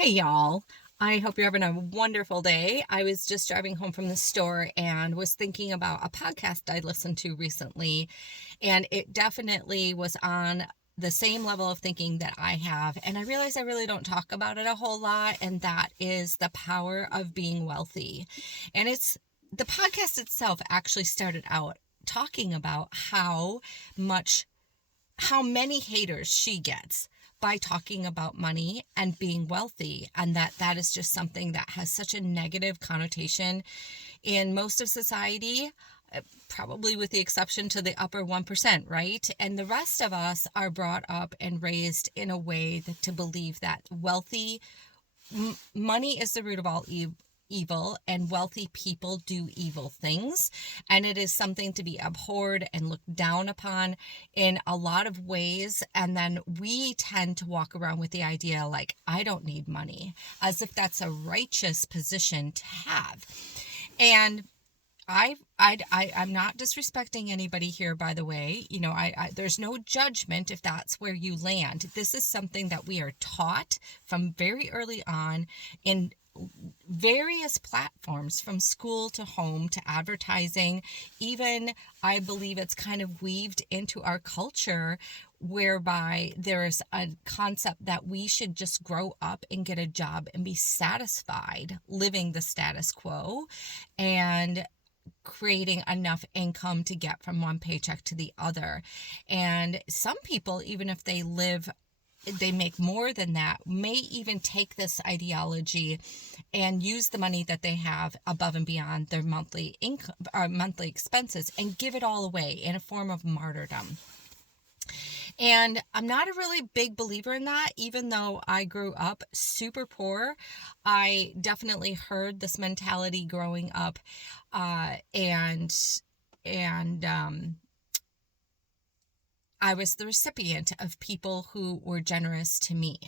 Hey y'all. I hope you're having a wonderful day. I was just driving home from the store and was thinking about a podcast I listened to recently, and it definitely was on the same level of thinking that I have. And I realize I really don't talk about it a whole lot, and that is the power of being wealthy. And it's the podcast itself actually started out talking about how many haters she gets by talking about money and being wealthy, and that is just something that has such a negative connotation in most of society, probably with the exception to the upper 1%, right? And the rest of us are brought up and raised in a way to believe that money is the root of all evil, and wealthy people do evil things, and it is something to be abhorred and looked down upon in a lot of ways. And then we tend to walk around with the idea like, I don't need money, as if that's a righteous position to have. And I'm not disrespecting anybody here, by the way. There's no judgment if that's where you land. This is something that we are taught from very early on in various platforms, from school to home to advertising. Even, I believe it's kind of weaved into our culture, whereby there's a concept that we should just grow up and get a job and be satisfied living the status quo and creating enough income to get from one paycheck to the other. And some people, even if they make more than that, may even take this ideology and use the money that they have above and beyond their monthly income or monthly expenses and give it all away in a form of martyrdom. And I'm not a really big believer in that, even though I grew up super poor. I definitely heard this mentality growing up, and I was the recipient of people who were generous to me.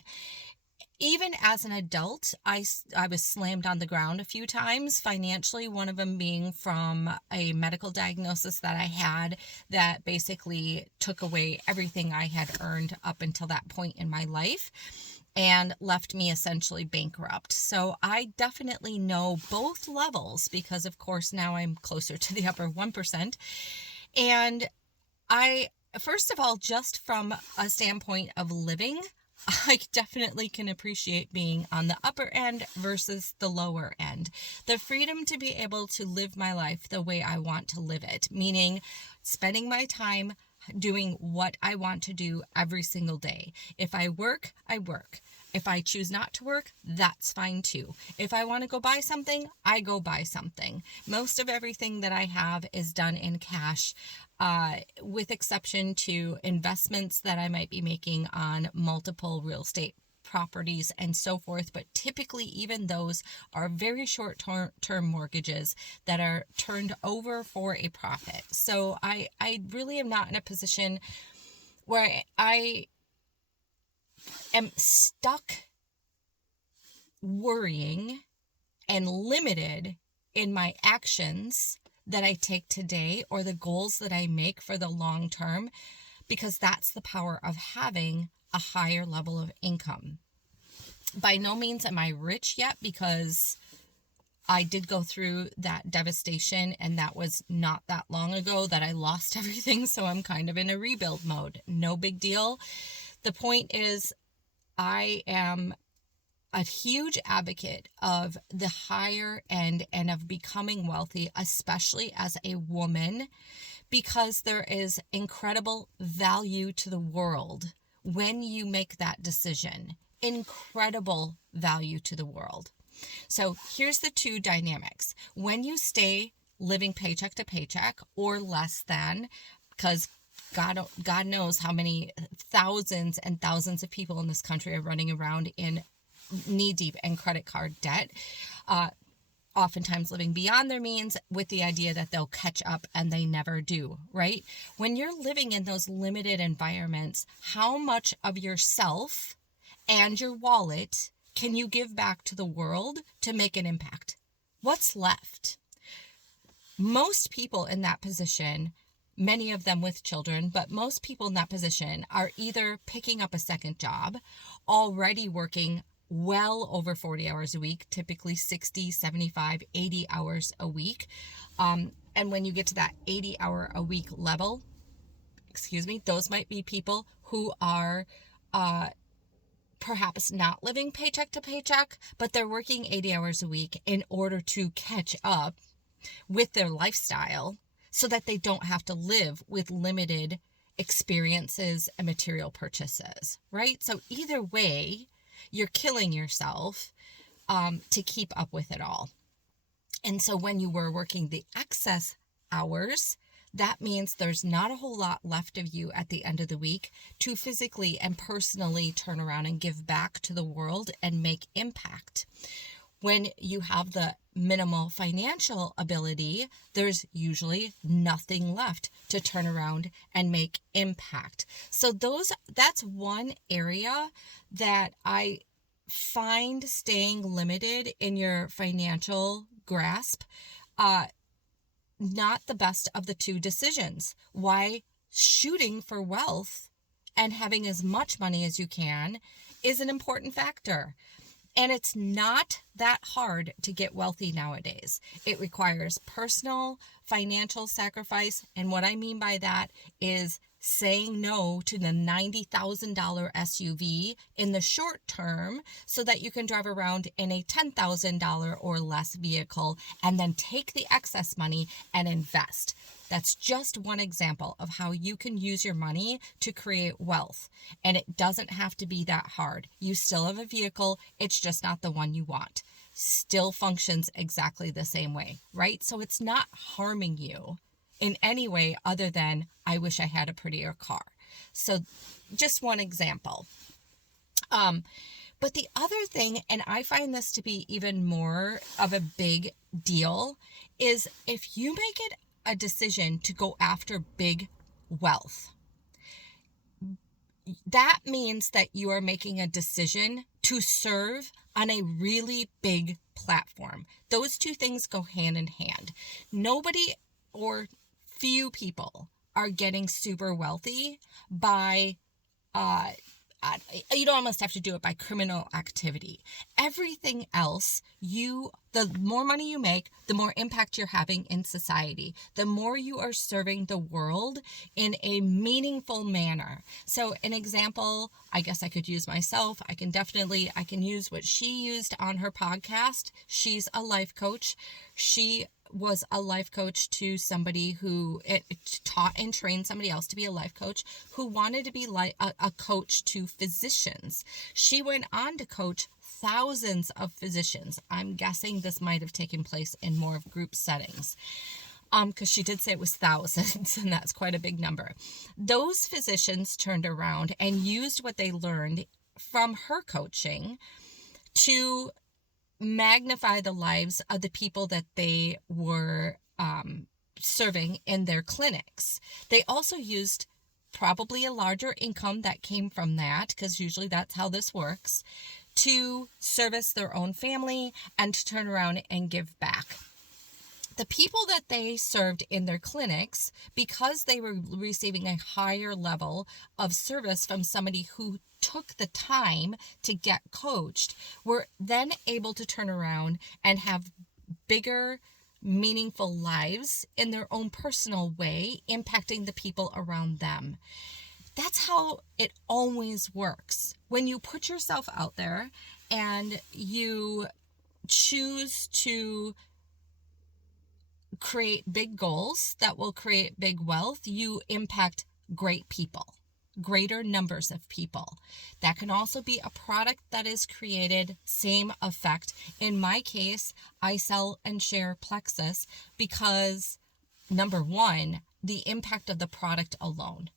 Even as an adult, I was slammed on the ground a few times financially, one of them being from a medical diagnosis that I had that basically took away everything I had earned up until that point in my life and left me essentially bankrupt. So I definitely know both levels, because of course now I'm closer to the upper 1%. And first of all, just from a standpoint of living, I definitely can appreciate being on the upper end versus the lower end. The freedom to be able to live my life the way I want to live it, meaning spending my time doing what I want to do every single day. If I work, I work. If I choose not to work, that's fine too. If I want to go buy something, I go buy something. Most of everything that I have is done in cash, with exception to investments that I might be making on multiple real estate properties and so forth. But typically, even those are very short-term mortgages that are turned over for a profit. So I really am not in a position where I am stuck worrying and limited in my actions that I take today or the goals that I make for the long term, because that's the power of having a higher level of income. By no means am I rich yet, because I did go through that devastation, and that was not that long ago that I lost everything. So I'm kind of in a rebuild mode. No big deal. The point is, I am a huge advocate of the higher end and of becoming wealthy, especially as a woman, because there is incredible value to the world when you make that decision. Incredible value to the world. So here's the two dynamics. When you stay living paycheck to paycheck or less than, because God knows how many thousands and thousands of people in this country are running around in knee-deep in credit card debt, oftentimes living beyond their means with the idea that they'll catch up, and they never do, right? When you're living in those limited environments, how much of yourself and your wallet can you give back to the world to make an impact? What's left? Most people in that position, many of them with children, but most people in that position are either picking up a second job, already working well over 40 hours a week, typically 60, 75, 80 hours a week. And when you get to that 80-hour a week level, those might be people who are perhaps not living paycheck to paycheck, but they're working 80 hours a week in order to catch up with their lifestyle so that they don't have to live with limited experiences and material purchases, right? So either way, you're killing yourself to keep up with it all. And so when you were working the excess hours, that means there's not a whole lot left of you at the end of the week to physically and personally turn around and give back to the world and make impact. When you have the minimal financial ability, there's usually nothing left to turn around and make impact. So that's one area that I find staying limited in your financial grasp not the best of the two decisions. Why shooting for wealth and having as much money as you can is an important factor. And it's not that hard to get wealthy nowadays. It requires personal financial sacrifice. And what I mean by that is saying no to the $90,000 SUV in the short term so that you can drive around in a $10,000 or less vehicle and then take the excess money and invest. That's just one example of how you can use your money to create wealth. And it doesn't have to be that hard. You still have a vehicle, it's just not the one you want. Still functions exactly the same way, right? So it's not harming you in any way other than, I wish I had a prettier car. So just one example. But the other thing, and I find this to be even more of a big deal, is if you make it a decision to go after big wealth, that means that you are making a decision to serve on a really big platform. Those two things go hand in hand. Nobody or few people are getting super wealthy by you don't almost have to do it by criminal activity. Everything else, the more money you make, the more impact you're having in society, the more you are serving the world in a meaningful manner. So an example, I guess I could use myself. I can use what she used on her podcast. She's a life coach. She was a life coach to somebody who taught and trained somebody else to be a life coach who wanted to be like a coach to physicians. She went on to coach thousands of physicians. I'm guessing this might have taken place in more of group settings. Because she did say it was thousands, and that's quite a big number. Those physicians turned around and used what they learned from her coaching to magnify the lives of the people that they were serving in their clinics. They also used probably a larger income that came from that, because usually that's how this works, to service their own family and to turn around and give back. The people that they served in their clinics, because they were receiving a higher level of service from somebody who took the time to get coached, were then able to turn around and have bigger, meaningful lives in their own personal way, impacting the people around them. That's how it always works. When you put yourself out there and you choose to create big goals that will create big wealth, you impact great people, greater numbers of people. That can also be a product that is created, same effect. In my case, I sell and share Plexus because, number one, the impact of the product alone.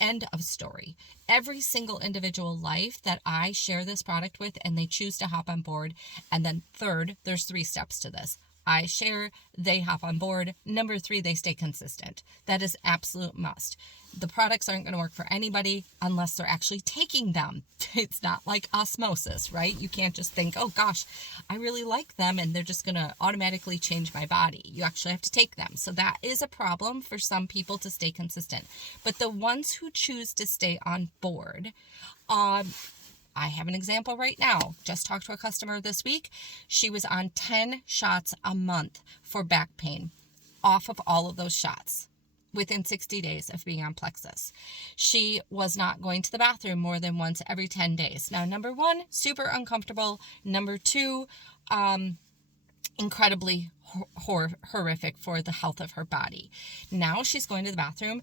End of story. Every single individual life that I share this product with and they choose to hop on board. And then third, there's 3 steps to this. I share, they hop on board. Number 3, they stay consistent. That is absolute must. The products aren't going to work for anybody unless they're actually taking them. It's not like osmosis, right? You can't just think, oh gosh, I really like them and they're just going to automatically change my body. You actually have to take them. So that is a problem for some people to stay consistent. But the ones who choose to stay on board, I have an example right now. Just talked to a customer this week. She was on 10 shots a month for back pain, off of all of those shots within 60 days of being on Plexus. She was not going to the bathroom more than once every 10 days. Now, number one, super uncomfortable. Number two, incredibly horrific for the health of her body. Now she's going to the bathroom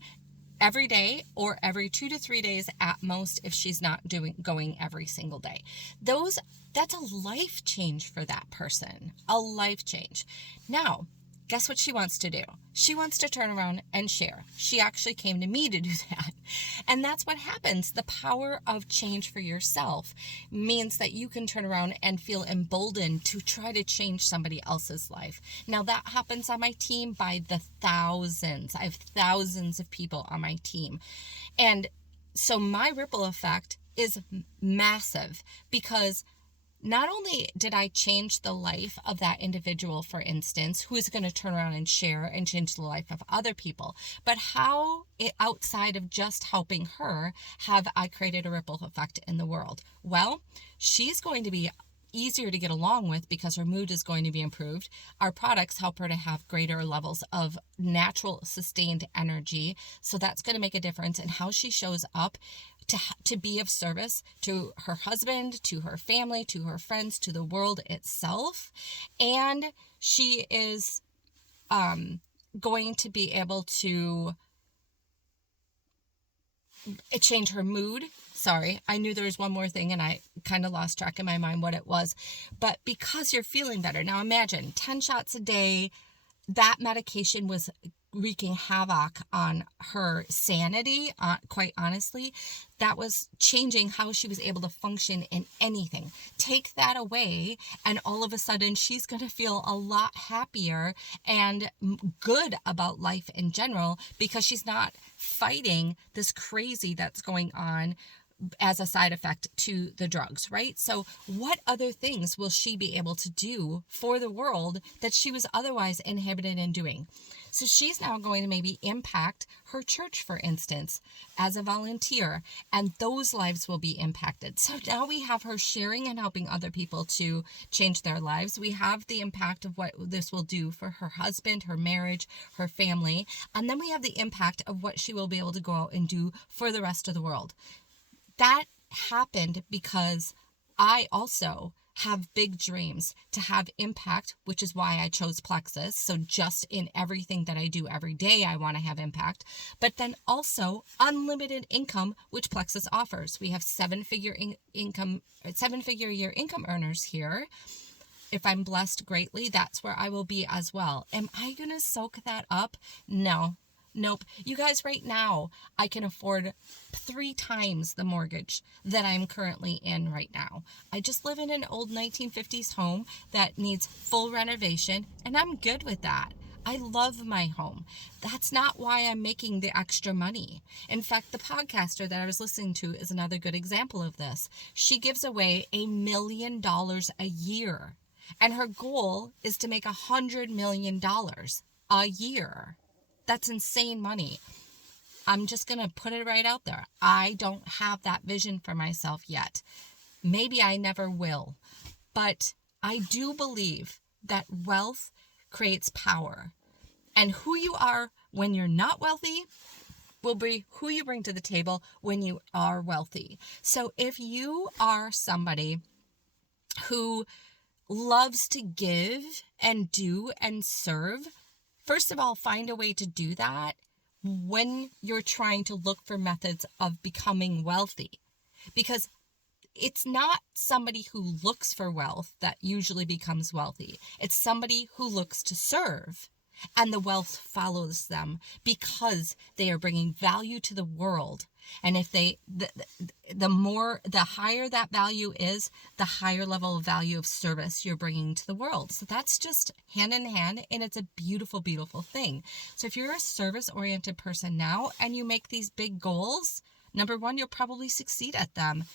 every day or every 2 to 3 days at most if she's not going every single day. That's a life change for that person. A life change. Now, guess what she wants to do? She wants to turn around and share. She actually came to me to do that. And that's what happens. The power of change for yourself means that you can turn around and feel emboldened to try to change somebody else's life. Now, that happens on my team by the thousands. I have thousands of people on my team. And so my ripple effect is massive, because not only did I change the life of that individual, for instance, who is going to turn around and share and change the life of other people, but outside of just helping her, have I created a ripple effect in the world? Well, she's going to be easier to get along with because her mood is going to be improved. Our products help her to have greater levels of natural sustained energy. So that's going to make a difference in how she shows up to be of service to her husband, to her family, to her friends, to the world itself. And she is going to be able to change her mood. Sorry, I knew there was one more thing and I kind of lost track in my mind what it was. But because you're feeling better. Now imagine 10 shots a day, that medication was wreaking havoc on her sanity. Quite honestly, that was changing how she was able to function in anything. Take that away and all of a sudden she's going to feel a lot happier and good about life in general, because she's not fighting this crazy that's going on as a side effect to the drugs, right? So what other things will she be able to do for the world that she was otherwise inhibited in doing? So she's now going to maybe impact her church, for instance, as a volunteer, and those lives will be impacted. So now we have her sharing and helping other people to change their lives. We have the impact of what this will do for her husband, her marriage, her family, and then we have the impact of what she will be able to go out and do for the rest of the world. That happened because I also have big dreams to have impact, which is why I chose Plexus. So just in everything that I do every day, I want to have impact, but then also unlimited income, which Plexus offers. We have seven-figure year income earners here. If I'm blessed greatly, that's where I will be as well. Am I going to soak that up? No. Nope. You guys, right now, I can afford 3 times the mortgage that I'm currently in right now. I just live in an old 1950s home that needs full renovation, and I'm good with that. I love my home. That's not why I'm making the extra money. In fact, the podcaster that I was listening to is another good example of this. She gives away $1 million a year, and her goal is to make $100 million a year. That's insane money. I'm just going to put it right out there. I don't have that vision for myself yet. Maybe I never will. But I do believe that wealth creates power. And who you are when you're not wealthy will be who you bring to the table when you are wealthy. So if you are somebody who loves to give and do and serve, first of all, find a way to do that when you're trying to look for methods of becoming wealthy. Because it's not somebody who looks for wealth that usually becomes wealthy. It's somebody who looks to serve, and the wealth follows them because they are bringing value to the world. And if the higher that value is, the higher level of value of service you're bringing to the world. So that's just hand in hand, and it's a beautiful, beautiful thing. So if you're a service-oriented person now and you make these big goals, number one, you'll probably succeed at them.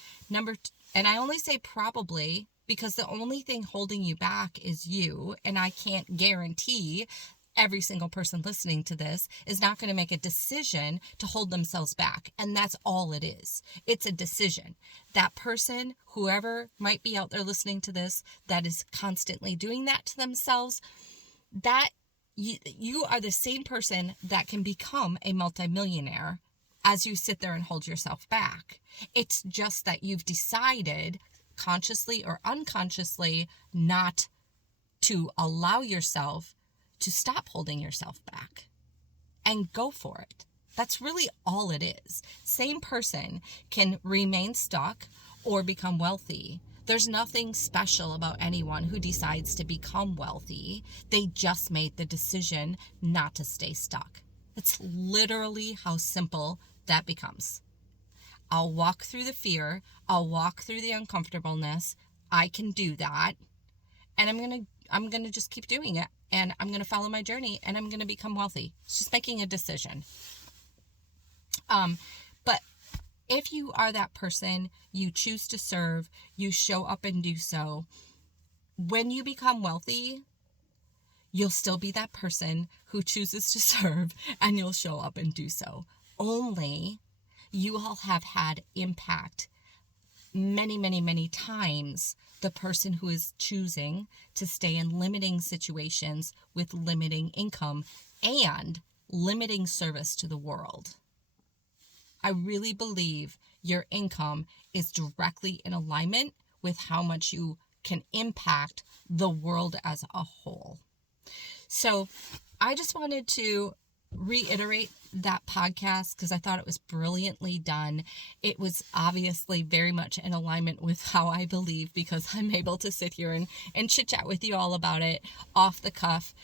And I only say probably because the only thing holding you back is you, and I can't guarantee every single person listening to this is not going to make a decision to hold themselves back. And that's all it is. It's a decision. That person, whoever might be out there listening to this, that is constantly doing that to themselves, that you are the same person that can become a multimillionaire as you sit there and hold yourself back. It's just that you've decided, consciously or unconsciously, not to allow yourself to stop holding yourself back and go for it. That's really all it is. Same person can remain stuck or become wealthy. There's nothing special about anyone who decides to become wealthy. They just made the decision not to stay stuck. That's literally how simple that becomes. I'll walk through the fear. I'll walk through the uncomfortableness. I can do that. And I'm going to just keep doing it. And I'm going to follow my journey, and I'm going to become wealthy. It's just making a decision. But if you are that person, you choose to serve, you show up and do so. When you become wealthy, you'll still be that person who chooses to serve, and you'll show up and do so. Only you will have had impact many, many, many times the person who is choosing to stay in limiting situations with limiting income and limiting service to the world. I really believe your income is directly in alignment with how much you can impact the world as a whole. So I just wanted to reiterate that podcast because I thought it was brilliantly done. It was obviously very much in alignment with how I believe, because I'm able to sit here and chit chat with you all about it off the cuff.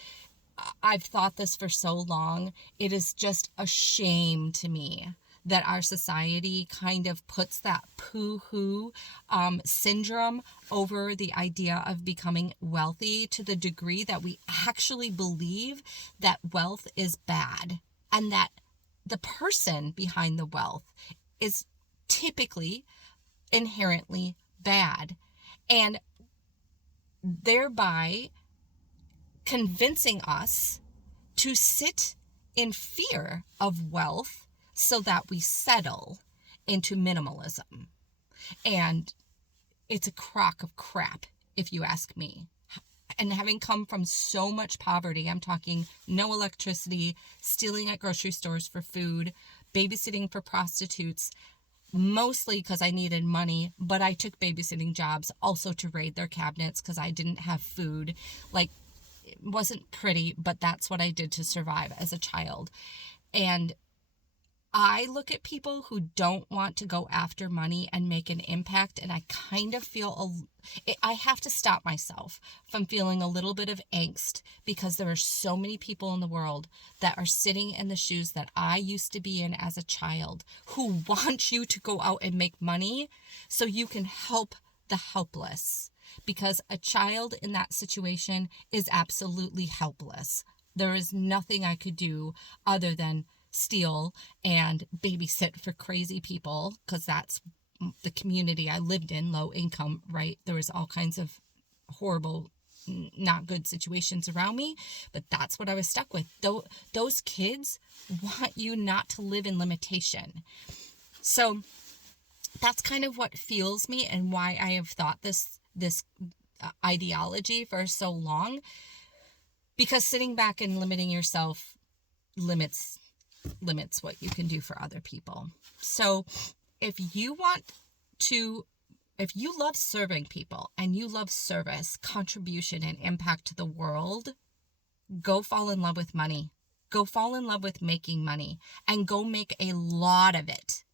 I've thought this for so long. It is just a shame to me that our society kind of puts that poo-hoo syndrome over the idea of becoming wealthy to the degree that we actually believe that wealth is bad and that the person behind the wealth is typically inherently bad, and thereby convincing us to sit in fear of wealth so that we settle into minimalism. And it's a crock of crap, if you ask me. And having come from so much poverty, I'm talking no electricity, stealing at grocery stores for food, babysitting for prostitutes, mostly because I needed money, but I took babysitting jobs also to raid their cabinets because I didn't have food. Like, it wasn't pretty, but that's what I did to survive as a child. And I look at people who don't want to go after money and make an impact, and I kind of feel I have to stop myself from feeling a little bit of angst, because there are so many people in the world that are sitting in the shoes that I used to be in as a child, who want you to go out and make money so you can help the helpless, because a child in that situation is absolutely helpless. There is nothing I could do other than steal and babysit for crazy people, because that's the community I lived in, low income, right? There was all kinds of horrible, not good situations around me, but that's what I was stuck with. Those kids want you not to live in limitation. So that's kind of what fuels me and why I have thought this ideology for so long, because sitting back and limiting yourself limits what you can do for other people. So if you love serving people and you love service, contribution, and impact to the world, go fall in love with money. Go fall in love with making money, and go make a lot of it.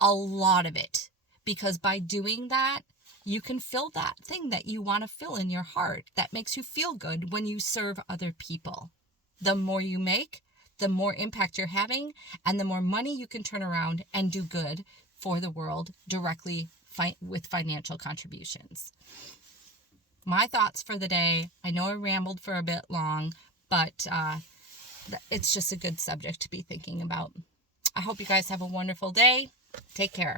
A lot of it. Because by doing that, you can fill that thing that you want to fill in your heart that makes you feel good when you serve other people. The more you make, the more impact you're having, and the more money you can turn around and do good for the world directly with financial contributions. My thoughts for the day. I know I rambled for a bit long, but it's just a good subject to be thinking about. I hope you guys have a wonderful day. Take care.